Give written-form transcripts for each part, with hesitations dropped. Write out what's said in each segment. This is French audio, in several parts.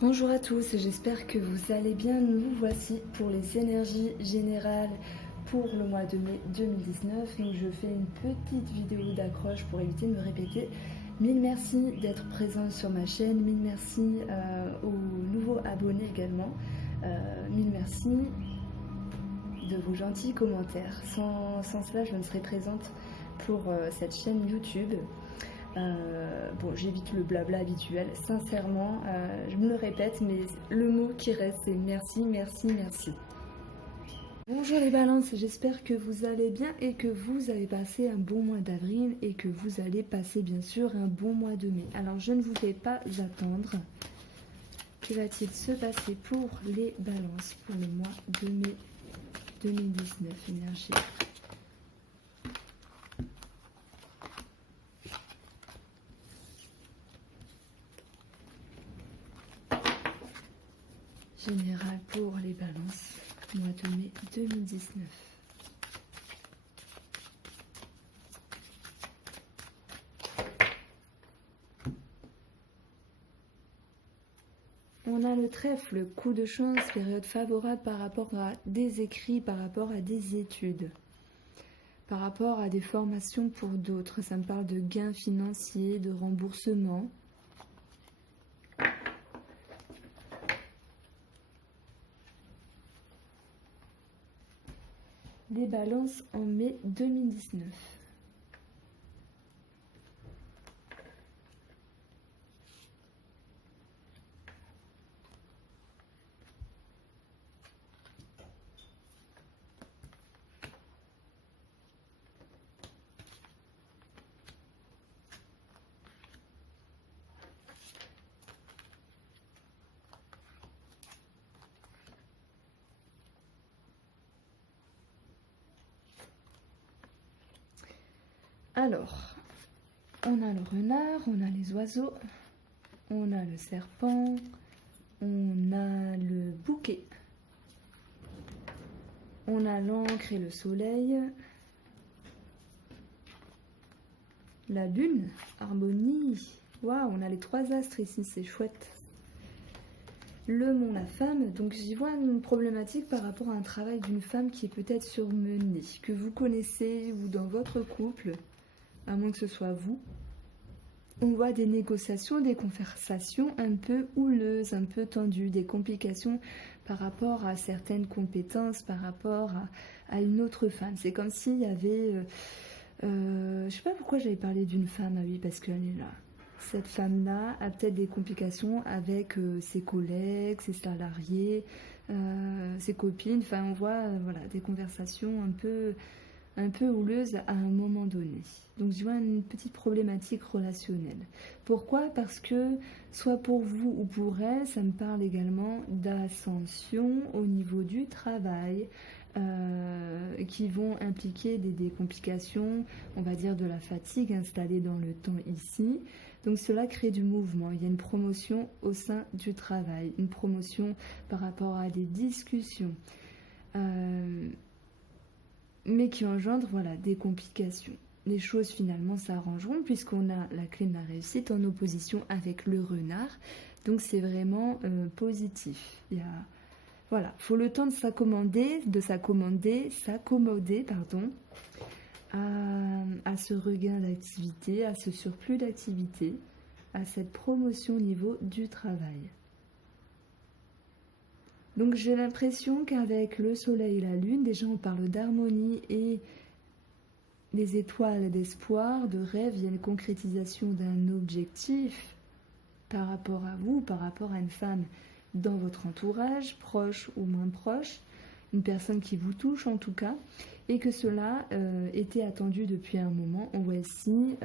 Bonjour à tous, j'espère que vous allez bien. Nous voici pour les énergies générales pour le mois de mai 2019. Donc je fais une petite vidéo d'accroche pour éviter de me répéter. Mille merci d'être présent sur ma chaîne, mille merci aux nouveaux abonnés également. Mille merci de vos gentils commentaires. Sans cela, je ne serais présente pour cette chaîne YouTube. Bon, j'évite le blabla habituel, sincèrement, je me le répète, mais le mot qui reste, c'est merci, merci, merci. Bonjour les balances, j'espère que vous allez bien et que vous avez passé un bon mois d'avril et que vous allez passer bien sûr un bon mois de mai. Alors je ne vous fais pas attendre. Que va-t-il se passer pour les balances pour le mois de mai 2019, énergie? Général pour les balances, mois de mai 2019. On a le trèfle, coup de chance, période favorable par rapport à des écrits, par rapport à des études, par rapport à des formations pour d'autres. Ça me parle de gains financiers, de remboursement. Des balances en mai 2019. Alors, on a le renard, on a les oiseaux, on a le serpent, on a le bouquet, on a l'encre et le soleil, la lune, harmonie. Waouh, on a les trois astres ici, c'est chouette. Le mont, la femme, donc j'y vois une problématique par rapport à un travail d'une femme qui est peut-être surmenée, que vous connaissez ou dans votre couple, à moins que ce soit vous. On voit des négociations, des conversations un peu houleuses, un peu tendues, des complications par rapport à certaines compétences, par rapport à une autre femme. C'est comme s'il y avait... je sais pas pourquoi j'avais parlé d'une femme, ah oui, parce qu'elle est là. Cette femme-là a peut-être des complications avec ses collègues, ses salariés, ses copines. Enfin, on voit voilà, des conversations un peu houleuses à un moment donné. Donc, je vois une petite problématique relationnelle. Pourquoi? Parce que, soit pour vous ou pour elle, ça me parle également d'ascension au niveau du travail, qui vont impliquer des complications, on va dire de la fatigue installée dans le temps ici. Donc cela crée du mouvement, il y a une promotion au sein du travail, une promotion par rapport à des discussions, mais qui engendrent voilà, des complications. Les choses finalement s'arrangeront puisqu'on a la clé de la réussite en opposition avec le renard, donc c'est vraiment positif. Il y a voilà, faut le temps de s'accommoder, pardon, à ce regain d'activité, à ce surplus d'activité, à cette promotion au niveau du travail. Donc j'ai l'impression qu'avec le soleil et la lune, déjà on parle d'harmonie et les étoiles d'espoir, de rêve, il y a une concrétisation d'un objectif par rapport à vous, par rapport à une femme dans votre entourage, proche ou moins proche, une personne qui vous touche en tout cas, et que cela était attendu depuis un moment. On voit ici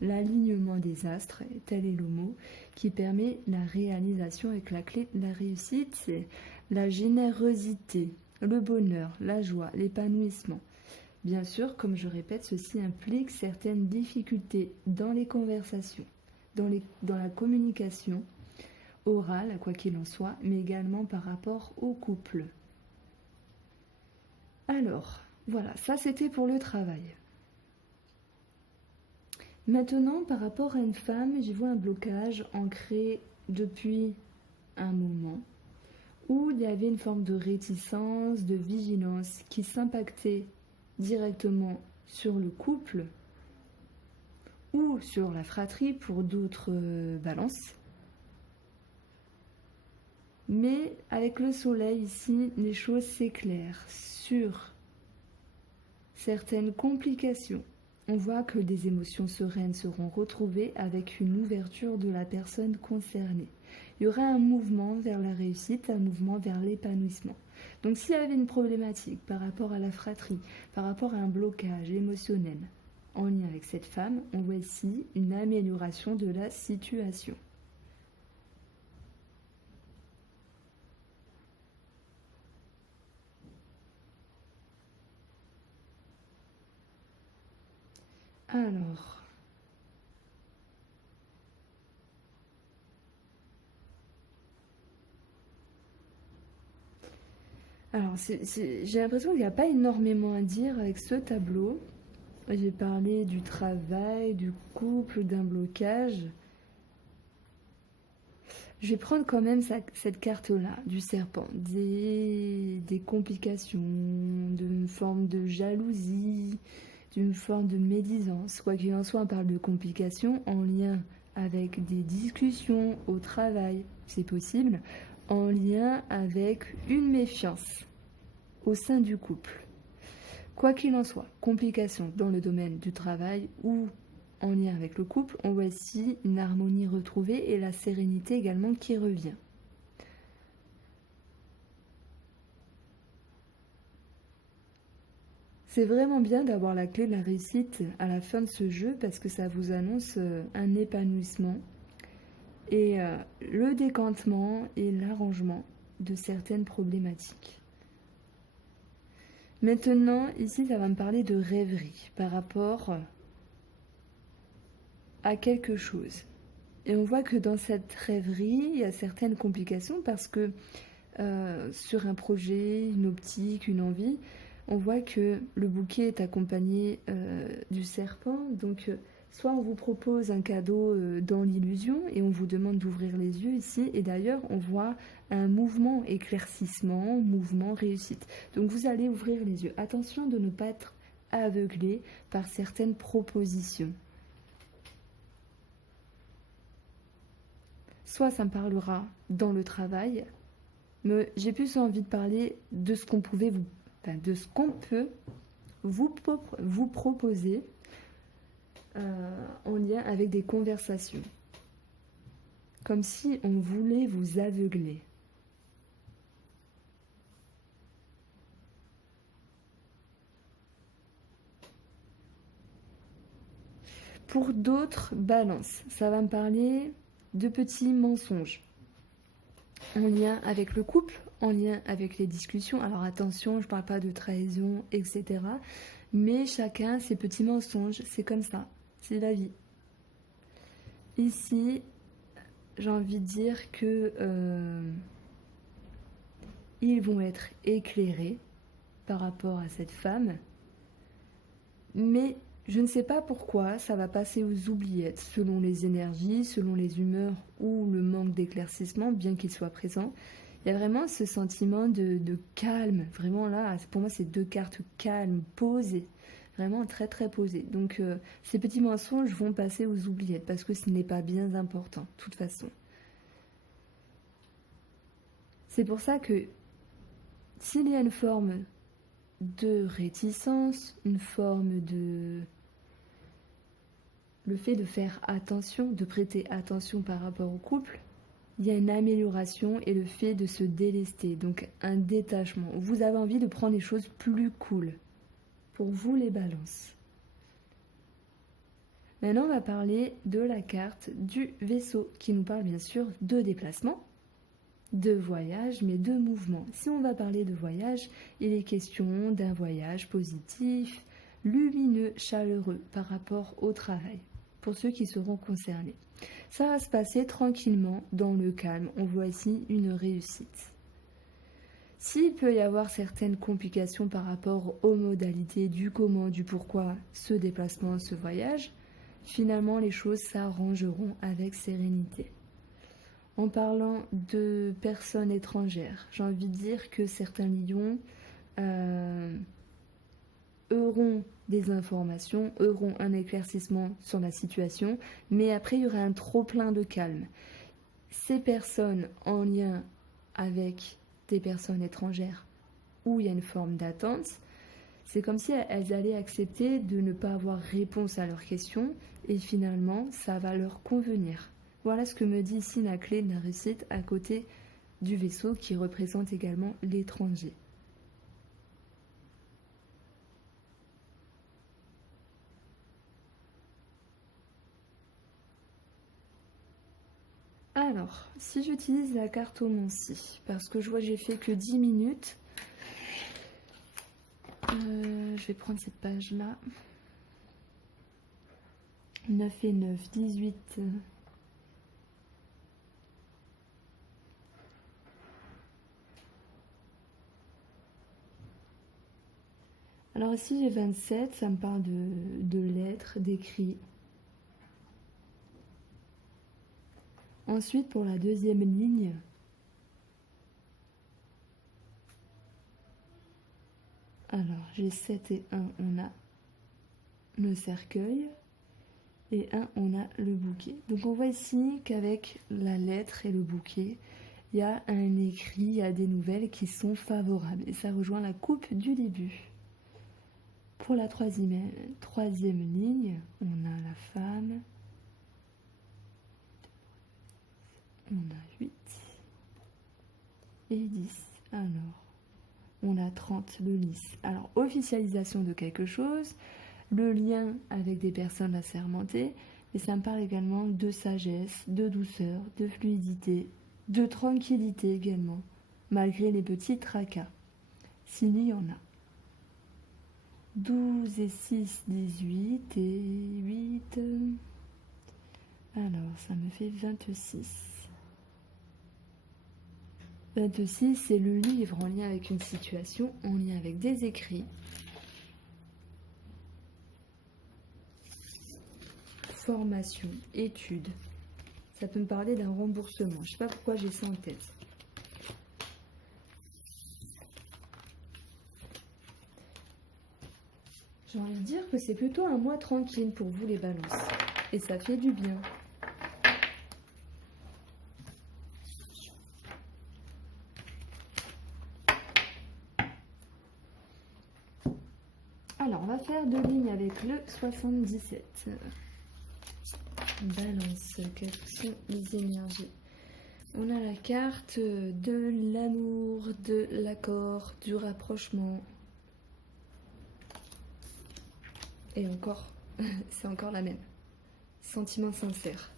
l'alignement des astres, tel est le mot, qui permet la réalisation avec la clé de la réussite, c'est la générosité, le bonheur, la joie, l'épanouissement. Bien sûr, comme je répète, ceci implique certaines difficultés dans les conversations, dans la communication orale, quoi qu'il en soit, mais également par rapport au couple. Alors, voilà, ça c'était pour le travail. Maintenant, par rapport à une femme, j'y vois un blocage ancré depuis un moment où il y avait une forme de réticence, de vigilance qui s'impactait directement sur le couple ou sur la fratrie pour d'autres balances. Mais avec le soleil ici, les choses s'éclairent sur certaines complications. On voit que des émotions sereines seront retrouvées avec une ouverture de la personne concernée. Il y aura un mouvement vers la réussite, un mouvement vers l'épanouissement. Donc s'il y avait une problématique par rapport à la fratrie, par rapport à un blocage émotionnel en lien avec cette femme, on voit ici une amélioration de la situation. Alors j'ai l'impression qu'il n'y a pas énormément à dire avec ce tableau. J'ai parlé du travail, du couple, d'un blocage. Je vais prendre quand même cette carte-là, du serpent, des complications, d'une forme de jalousie, d'une forme de médisance. Quoi qu'il en soit, on parle de complications en lien avec des discussions au travail, c'est possible, en lien avec une méfiance au sein du couple. Quoi qu'il en soit, complications dans le domaine du travail ou en lien avec le couple, on voit ici une harmonie retrouvée et la sérénité également qui revient. C'est vraiment bien d'avoir la clé de la réussite à la fin de ce jeu parce que ça vous annonce un épanouissement et le décantement et l'arrangement de certaines problématiques. Maintenant, ici, ça va me parler de rêverie par rapport à quelque chose. Et on voit que dans cette rêverie, il y a certaines complications parce que sur un projet, une optique, une envie, on voit que le bouquet est accompagné du serpent. Donc, soit on vous propose un cadeau dans l'illusion et on vous demande d'ouvrir les yeux ici. Et d'ailleurs, on voit un mouvement éclaircissement, mouvement réussite. Donc, vous allez ouvrir les yeux. Attention de ne pas être aveuglé par certaines propositions. Soit ça me parlera dans le travail, mais j'ai plus envie de parler de ce qu'on pouvait de ce qu'on peut vous proposer en lien avec des conversations. Comme si on voulait vous aveugler. Pour d'autres balances, ça va me parler de petits mensonges en lien avec le couple, en lien avec les discussions. Alors attention, je ne parle pas de trahison, etc. Mais chacun ses petits mensonges, c'est comme ça, c'est la vie. Ici, j'ai envie de dire que ils vont être éclairés par rapport à cette femme, mais je ne sais pas pourquoi ça va passer aux oubliettes selon les énergies, selon les humeurs ou le manque d'éclaircissement, bien qu'il soit présent. Il y a vraiment ce sentiment de calme. Vraiment là, pour moi, c'est deux cartes calmes, posées. Vraiment très très posées. Donc ces petits mensonges vont passer aux oubliettes parce que ce n'est pas bien important, de toute façon. C'est pour ça que s'il y a une forme de réticence, une forme de... Le fait de faire attention, de prêter attention par rapport au couple, il y a une amélioration et le fait de se délester, donc un détachement. Vous avez envie de prendre les choses plus cool. Pour vous, les balances. Maintenant, on va parler de la carte du vaisseau, qui nous parle bien sûr de déplacement, de voyage, mais de mouvement. Si on va parler de voyage, il est question d'un voyage positif, lumineux, chaleureux par rapport au travail, pour ceux qui seront concernés. Ça va se passer tranquillement, dans le calme. On voit ici une réussite. S'il peut y avoir certaines complications par rapport aux modalités du comment, du pourquoi ce déplacement, ce voyage, finalement les choses s'arrangeront avec sérénité. En parlant de personnes étrangères, j'ai envie de dire que certains lions auront des informations, auront un éclaircissement sur la situation, mais après il y aura un trop-plein de calme. Ces personnes en lien avec des personnes étrangères où il y a une forme d'attente, c'est comme si elles allaient accepter de ne pas avoir réponse à leurs questions et finalement ça va leur convenir. Voilà ce que me dit ici la clé de la réussite à côté du vaisseau qui représente également l'étranger. Alors, si j'utilise la cartomancie, parce que je vois que j'ai fait que 10 minutes, je vais prendre cette page-là. 9 et 9, 18. Alors ici j'ai 27, ça me parle de lettres, d'écrits. Ensuite pour la deuxième ligne, alors j'ai 7 et 1, on a le cercueil, et 1, on a le bouquet. Donc on voit ici qu'avec la lettre et le bouquet, il y a un écrit, il y a des nouvelles qui sont favorables. Et ça rejoint la coupe du début. Pour la troisième ligne, on a la femme. On a 8 et 10. Alors, on a 30, le lys. Alors, officialisation de quelque chose, le lien avec des personnes assermentées, mais ça me parle également de sagesse, de douceur, de fluidité, de tranquillité également, malgré les petits tracas. S'il y en a. 12 et 6, 18 et 8. Alors, ça me fait 26. 26, c'est le livre en lien avec une situation, en lien avec des écrits. Formation, études. Ça peut me parler d'un remboursement. Je ne sais pas pourquoi j'ai ça en tête. J'ai envie de dire que c'est plutôt un mois tranquille pour vous les balances. Et ça fait du bien. Alors, on va faire deux lignes avec le 77. Balance, quelles sont les énergies? On a la carte de l'amour, de l'accord, du rapprochement. Et encore, c'est encore la même. Sentiment sincère.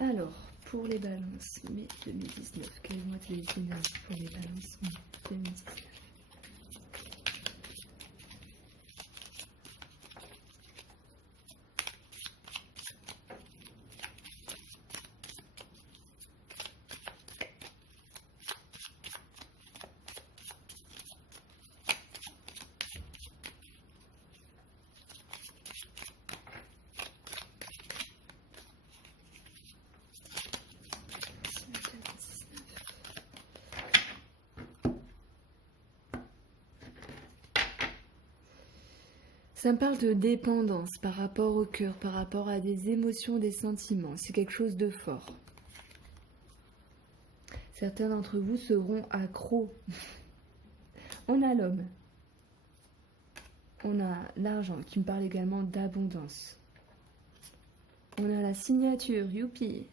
Alors, pour les balances, mai 2019, quelles vont être les énergies pour les balances mai 2019? Ça me parle de dépendance par rapport au cœur, par rapport à des émotions, des sentiments. C'est quelque chose de fort. Certains d'entre vous seront accros. On a l'homme. On a l'argent qui me parle également d'abondance. On a la signature, youpi.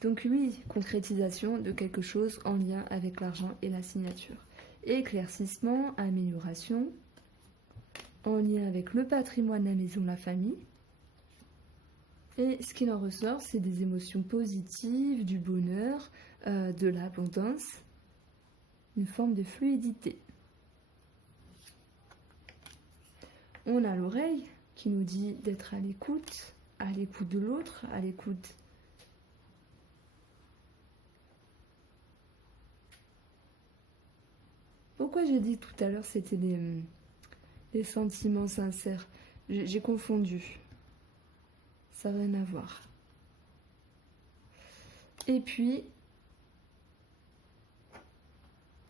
Donc oui, concrétisation de quelque chose en lien avec l'argent et la signature. Éclaircissement, amélioration, en lien avec le patrimoine, la maison, la famille. Et ce qu'il en ressort, c'est des émotions positives, du bonheur, de l'abondance, une forme de fluidité. On a l'oreille qui nous dit d'être à l'écoute de l'autre, à l'écoute. Pourquoi j'ai dit tout à l'heure c'était des sentiments sincères? J'ai confondu. Ça n'a rien à voir. Et puis,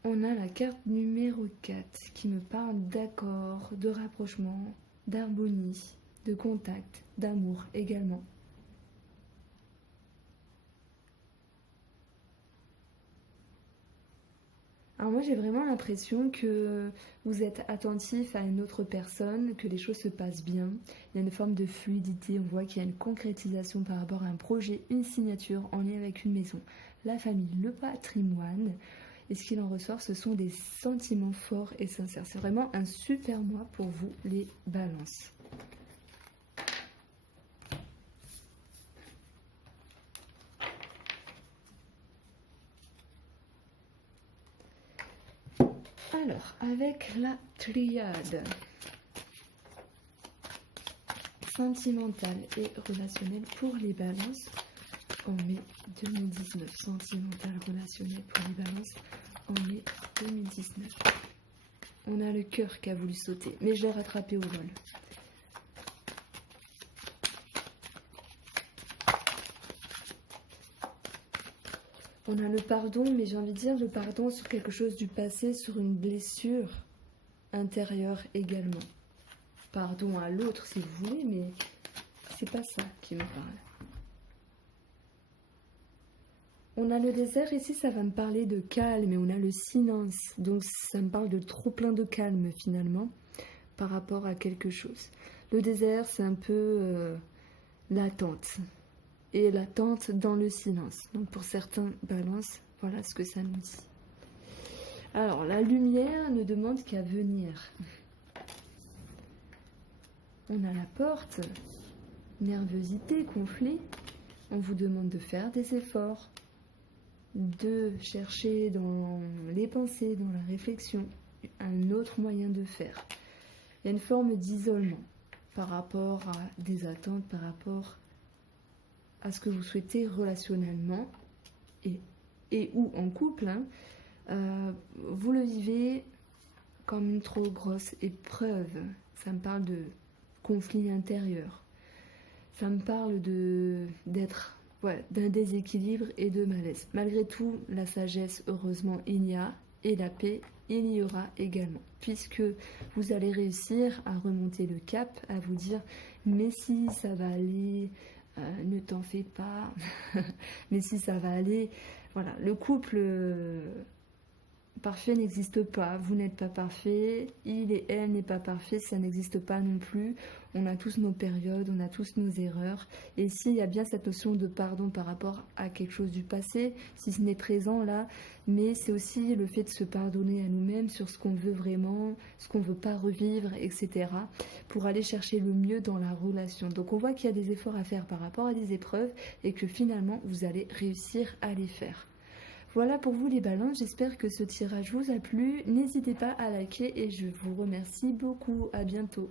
on a la carte numéro 4 qui me parle d'accord, de rapprochement, d'harmonie, de contact, d'amour également. Alors moi j'ai vraiment l'impression que vous êtes attentif à une autre personne, que les choses se passent bien. Il y a une forme de fluidité, on voit qu'il y a une concrétisation par rapport à un projet, une signature en lien avec une maison, la famille, le patrimoine. Et ce qu'il en ressort, ce sont des sentiments forts et sincères. C'est vraiment un super mois pour vous les balances. Alors, avec la triade sentimentale et relationnelle pour les balances en mai 2019. Sentimentale, relationnelle pour les balances en mai 2019. On a le cœur qui a voulu sauter, mais je l'ai rattrapé au vol. On a le pardon, mais j'ai envie de dire le pardon sur quelque chose du passé, sur une blessure intérieure également. Pardon à l'autre si vous voulez, mais c'est pas ça qui me parle. On a le désert, ici ça va me parler de calme, et on a le silence, donc ça me parle de trop plein de calme finalement, par rapport à quelque chose. Le désert, c'est un peu l'attente, et l'attente dans le silence. Donc pour certains balances, voilà ce que ça nous dit. Alors la lumière ne demande qu'à venir. On a la porte, nervosité, conflit. On vous demande de faire des efforts, de chercher dans les pensées, dans la réflexion, un autre moyen de faire. Il y a une forme d'isolement par rapport à des attentes, par rapport à ce que vous souhaitez relationnellement et ou en couple. Vous le vivez comme une trop grosse épreuve. Ça me parle de conflit intérieur. Ça me parle d'être d'un déséquilibre et de malaise. Malgré tout, la sagesse, heureusement, il y a, et la paix, il y aura également. Puisque vous allez réussir à remonter le cap, à vous dire, mais si ça va aller, ne t'en fais pas, mais si ça va aller. Voilà, le couple parfait n'existe pas, vous n'êtes pas parfait, il et elle n'est pas parfait, ça n'existe pas non plus. On a tous nos périodes, on a tous nos erreurs. Et s'il y a bien cette notion de pardon par rapport à quelque chose du passé, si ce n'est présent là, mais c'est aussi le fait de se pardonner à nous-mêmes sur ce qu'on veut vraiment, ce qu'on ne veut pas revivre, etc. pour aller chercher le mieux dans la relation. Donc on voit qu'il y a des efforts à faire par rapport à des épreuves et que finalement vous allez réussir à les faire. Voilà pour vous les balances, j'espère que ce tirage vous a plu. N'hésitez pas à liker et je vous remercie beaucoup. À bientôt.